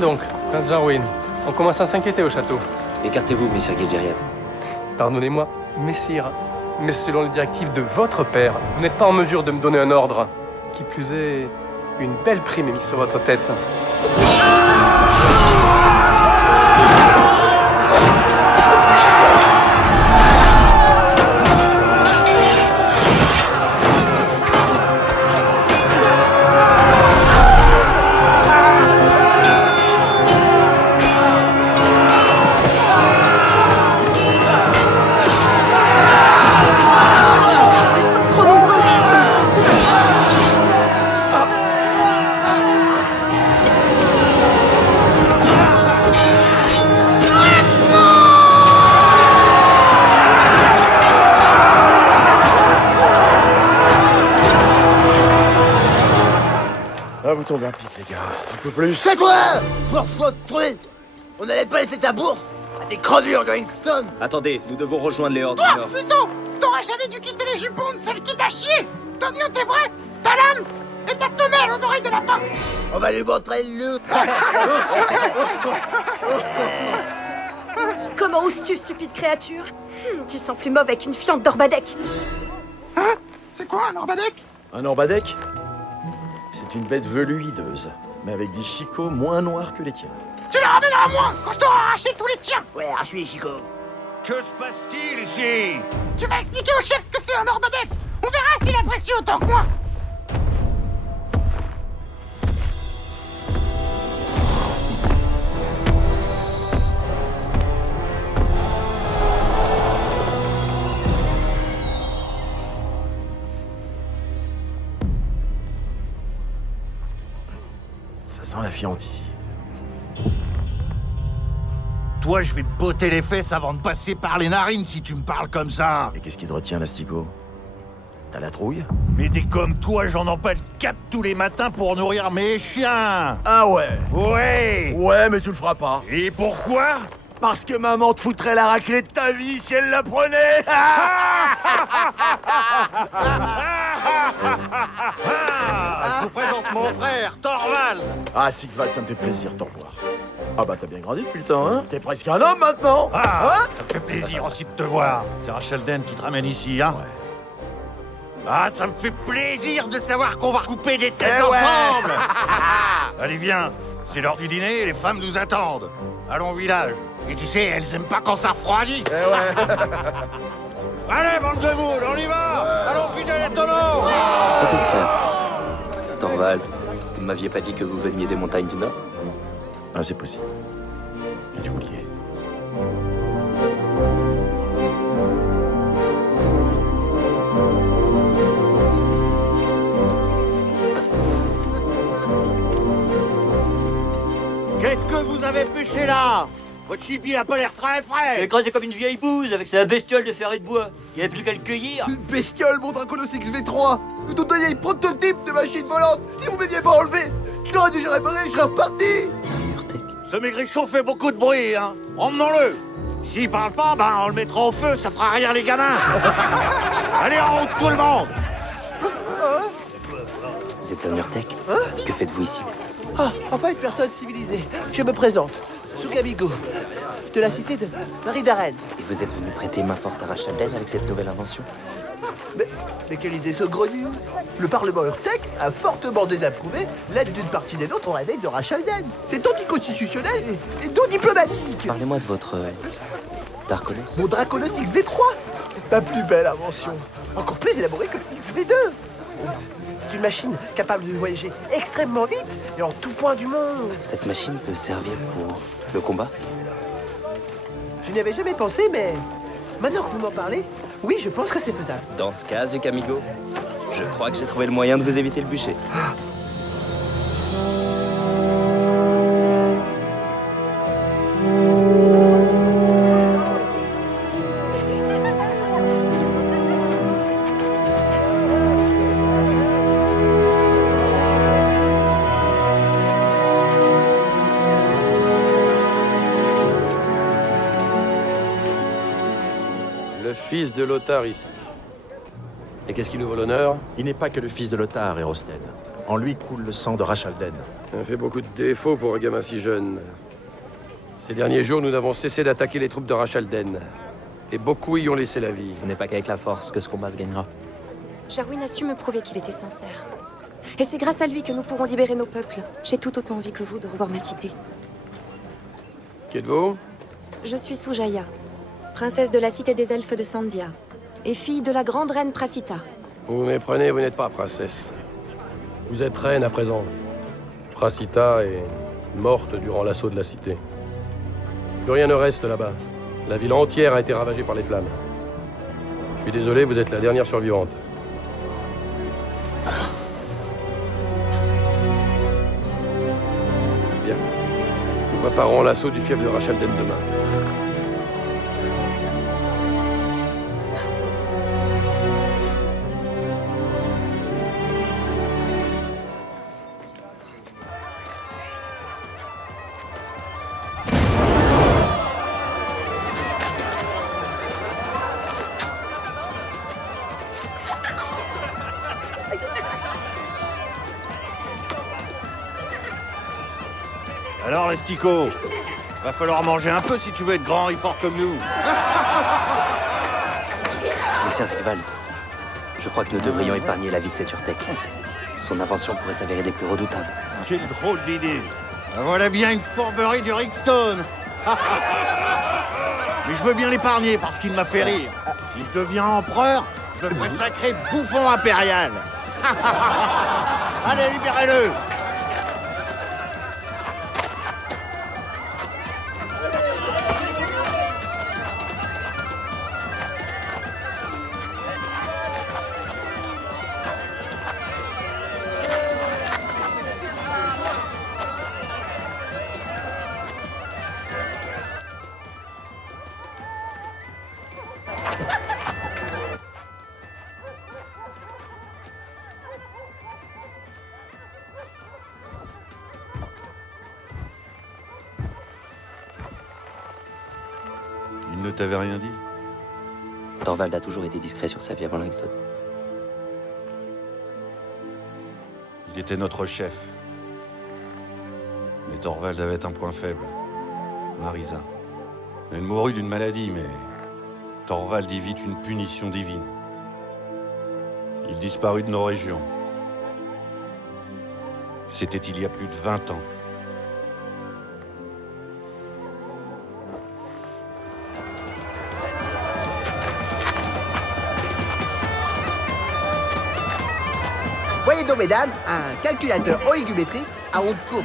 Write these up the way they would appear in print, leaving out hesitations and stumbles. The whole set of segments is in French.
Donc, Prince Jarwin, on commence à s'inquiéter au château. Écartez-vous, messire Gilgériad. Pardonnez-moi, messire, mais selon les directives de votre père, vous n'êtes pas en mesure de me donner un ordre. Qui plus est, une belle prime est mise sur votre tête. Ah, vous tombez à pic, les gars. Un peu plus. C'est toi! Morceau de truie! On n'allait pas laisser ta bourse à ces crevures de Kingston! Attendez, nous devons rejoindre les hordes du Toi, Nord. Fuseau! T'aurais jamais dû quitter les jupons de celle qui t'a chié! Donne-nous tes bras, ta lame et ta femelle aux oreilles de lapin! On va lui montrer le loup! Comment oses-tu, stupide créature? Tu sens plus mauvais qu'une fiente d'Orbadek. Hein? C'est quoi un Orbadek? Un Orbadek? C'est une bête velue hideuse, mais avec des chicots moins noirs que les tiens. Tu les ramèneras à moi quand je t'aurai arraché tous les tiens! Ouais, arrache-lui, Chico! Que se passe-t-il ici? Tu vas expliquer au chef ce que c'est un Orbadek! On verra s'il apprécie autant que moi! Ça sent la fiente ici. Toi, je vais te botter les fesses avant de passer par les narines si tu me parles comme ça. Et qu'est-ce qui te retient, l'asticot? T'as la trouille? Mais des comme toi, j'en empale 4 tous les matins pour nourrir mes chiens. Ah ouais? Ouais. Ouais, mais tu le feras pas. Et pourquoi? Parce que maman te foutrait la raclée de ta vie si elle la prenait. Je vous présente mon frère, Thorvald. Ah, Sigvald, ça me fait plaisir de te revoir. Ah bah t'as bien grandi depuis le temps, hein? T'es presque un homme maintenant. Ah, ça me fait plaisir aussi de te voir. C'est Rachel Den qui te ramène ici, hein? Ouais. Ah, ça me fait plaisir de savoir qu'on va couper des têtes Eh ouais. ensemble. Allez, viens. C'est l'heure du dîner et les femmes nous attendent. Allons au village. Et tu sais, elles aiment pas quand ça refroidit. Eh ouais. Allez, bande de moules, on y va. Allons vider les tonneaux. Votre frère, Thorvald, vous ne m'aviez pas dit que vous veniez des montagnes du Nord? Ah, c'est possible. Et tu oublié. Qu'est-ce que vous avez pêché là? Votre chibier a pas l'air très Elle est frais. écrasée comme une vieille bouse avec sa bestiole de fer et de bois. Il n'y avait plus qu'à le cueillir. Une bestiole, mon Draconos XV3! Le tout vieille prototype de machine volante! Si vous m'aviez pas enlevé, je l'aurais déjà réparé, je serais reparti! Ce maigrichon fait beaucoup de bruit, hein. Emmenons-le. S'il parle pas, ben on le mettra au feu, ça fera rire les gamins. Allez, en route tout le monde. Vous êtes un Urtek? Que faites-vous ici? Ah, enfin une personne civilisée. Je me présente. Sugamigo. de la cité de Marie d'Arène. Et vous êtes venu prêter main forte à Rachalden avec cette nouvelle invention? Mais quelle idée saugrenue! Le Parlement Urtek a fortement désapprouvé l'aide d'une partie des nôtres au réveil de Rachalden. C'est anticonstitutionnel et non diplomatique. Parlez-moi de votre... Darkonos. Mon Draconos XV3, ma plus belle invention. Encore plus élaborée que le XV2. C'est une machine capable de voyager extrêmement vite et en tout point du monde. Cette machine peut servir pour le combat? Je n'y avais jamais pensé, mais maintenant que vous m'en parlez, oui, je pense que c'est faisable. Dans ce cas, Zucamigo, je crois que j'ai trouvé le moyen de vous éviter le bûcher. Le fils de Lothar ici. Et qu'est-ce qui nous vaut l'honneur? Il n'est pas que le fils de Lothar, Erosten. En lui coule le sang de Rachalden. Ça fait beaucoup de défauts pour un gamin si jeune. Ces derniers jours, nous n'avons cessé d'attaquer les troupes de Rachalden. Et beaucoup y ont laissé la vie. Ce n'est pas qu'avec la force que ce combat se gagnera. Jarwin a su me prouver qu'il était sincère. Et c'est grâce à lui que nous pourrons libérer nos peuples. J'ai tout autant envie que vous de revoir ma cité. Qui êtes-vous? Je suis Sujaya, princesse de la cité des elfes de Sandia, et fille de la grande reine Prasita. Vous me méprenez, vous n'êtes pas princesse. Vous êtes reine à présent. Prasita est morte durant l'assaut de la cité. Plus rien ne reste là-bas. La ville entière a été ravagée par les flammes. Je suis désolé, vous êtes la dernière survivante. Bien. Nous préparons l'assaut du fief de Rachalden demain. Alors, les sticots, va falloir manger un peu si tu veux être grand et fort comme nous. Messire Sigvald, je crois que nous devrions épargner la vie de cet Urtek. Son invention pourrait s'avérer des plus redoutables. Quelle drôle d'idée. Ben voilà bien une fourberie du Rickstone. Mais je veux bien l'épargner parce qu'il m'a fait rire. Si je deviens empereur, je ferai sacré bouffon impérial. Allez, libérez-le. Il ne t'avait rien dit? Thorvald a toujours été discret sur sa vie avant l'Exode. Il était notre chef. Mais Thorvald avait un point faible. Marisa. Elle mourut d'une maladie, mais Thorvald y vit une punition divine. Il disparut de nos régions. C'était il y a plus de 20 ans. Voyez donc, mesdames, un calculateur oligométrique à onde courte.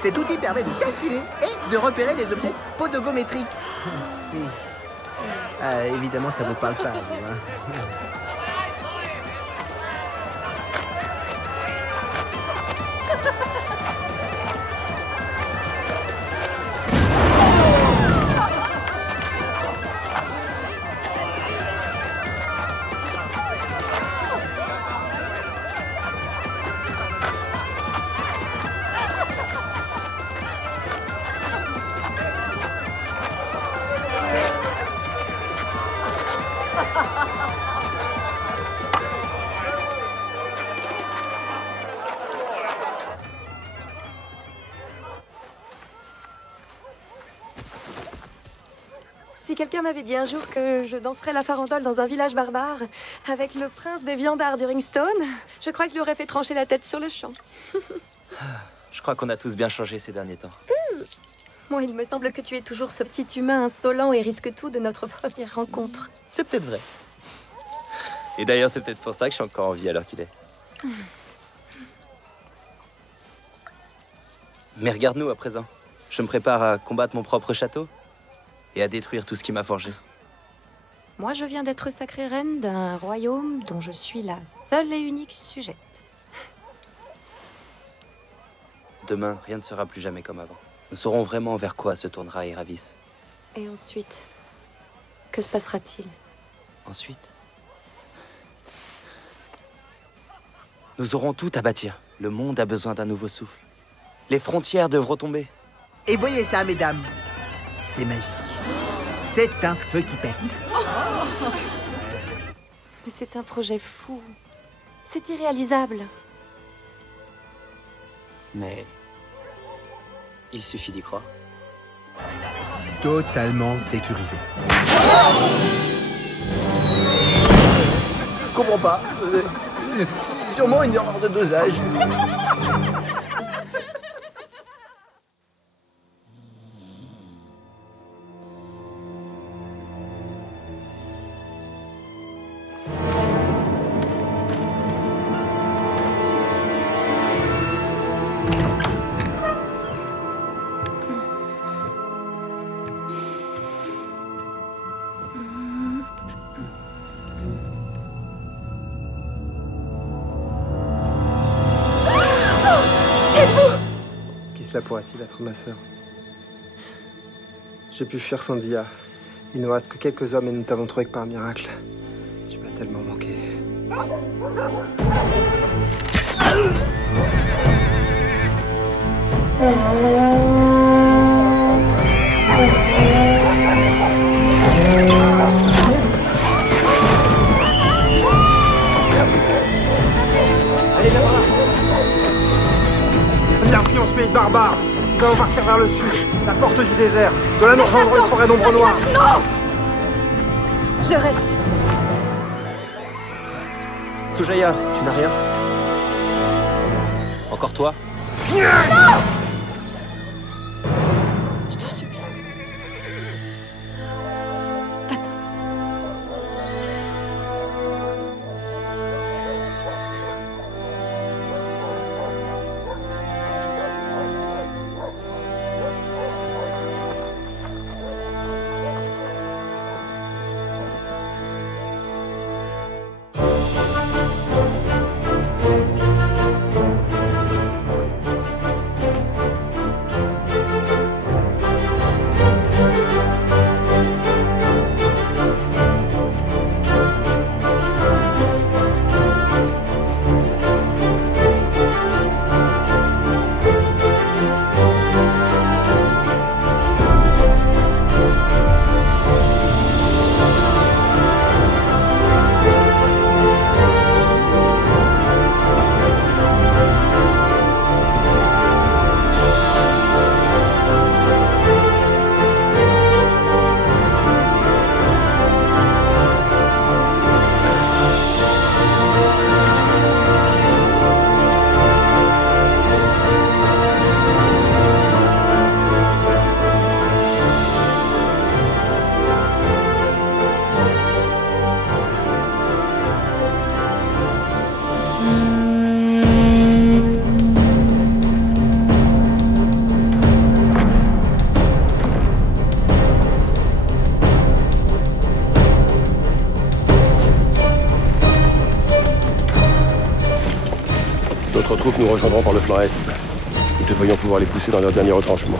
Cet outil permet de calculer et de repérer les objets podogométriques. Oui. Évidemment, ça vous parle pas, vous, hein. quelqu'un m'avait dit un jour que je danserais la farandole dans un village barbare avec le prince des viandards du Ringstone, je crois que je lui aurais fait trancher la tête sur le champ. Je crois qu'on a tous bien changé ces derniers temps. Bon, il me semble que tu es toujours ce petit humain insolent et risque tout de notre première rencontre. C'est peut-être vrai. Et d'ailleurs, c'est peut-être pour ça que je suis encore en vie à l'heure qu'il est. Mais regarde-nous à présent. Je me prépare à combattre mon propre château et à détruire tout ce qui m'a forgé. Moi, je viens d'être sacrée reine d'un royaume dont je suis la seule et unique sujette. Demain, rien ne sera plus jamais comme avant. Nous saurons vraiment vers quoi se tournera Eravis. Et ensuite, que se passera-t-il? Ensuite, nous aurons tout à bâtir. Le monde a besoin d'un nouveau souffle. Les frontières devront tomber. Et voyez ça, mesdames. C'est magique. C'est un feu qui pète. Mais c'est un projet fou. C'est irréalisable. Mais il suffit d'y croire. Totalement sécurisé. Je comprends pas. Sûrement une erreur de dosage. Cela pourrait-il être ma sœur? J'ai pu fuir Sandia. Il ne reste que quelques hommes et nous t'avons trouvé que par miracle. Tu m'as tellement manqué. Allez là-bas! Viens, fuyons ce pays de barbares. Nous allons partir vers le sud, la porte du désert. De là nous rejoindrons une forêt d'ombre noire. Non! Je reste. Sujaya, tu n'as rien? Encore toi? Non! Je te supplie. Va-t'en. D'autres troupes nous rejoindront par le flanc est. Nous devrions pouvoir les pousser dans leur dernier retranchement.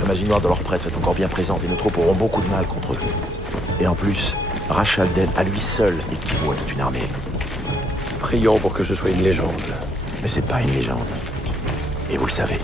La magie noire de leur prêtre est encore bien présente et nos troupes auront beaucoup de mal contre eux. Et en plus, Ra's al Ghul à lui seul équivaut à toute une armée. Prions pour que ce soit une légende. Mais c'est pas une légende. Et vous le savez.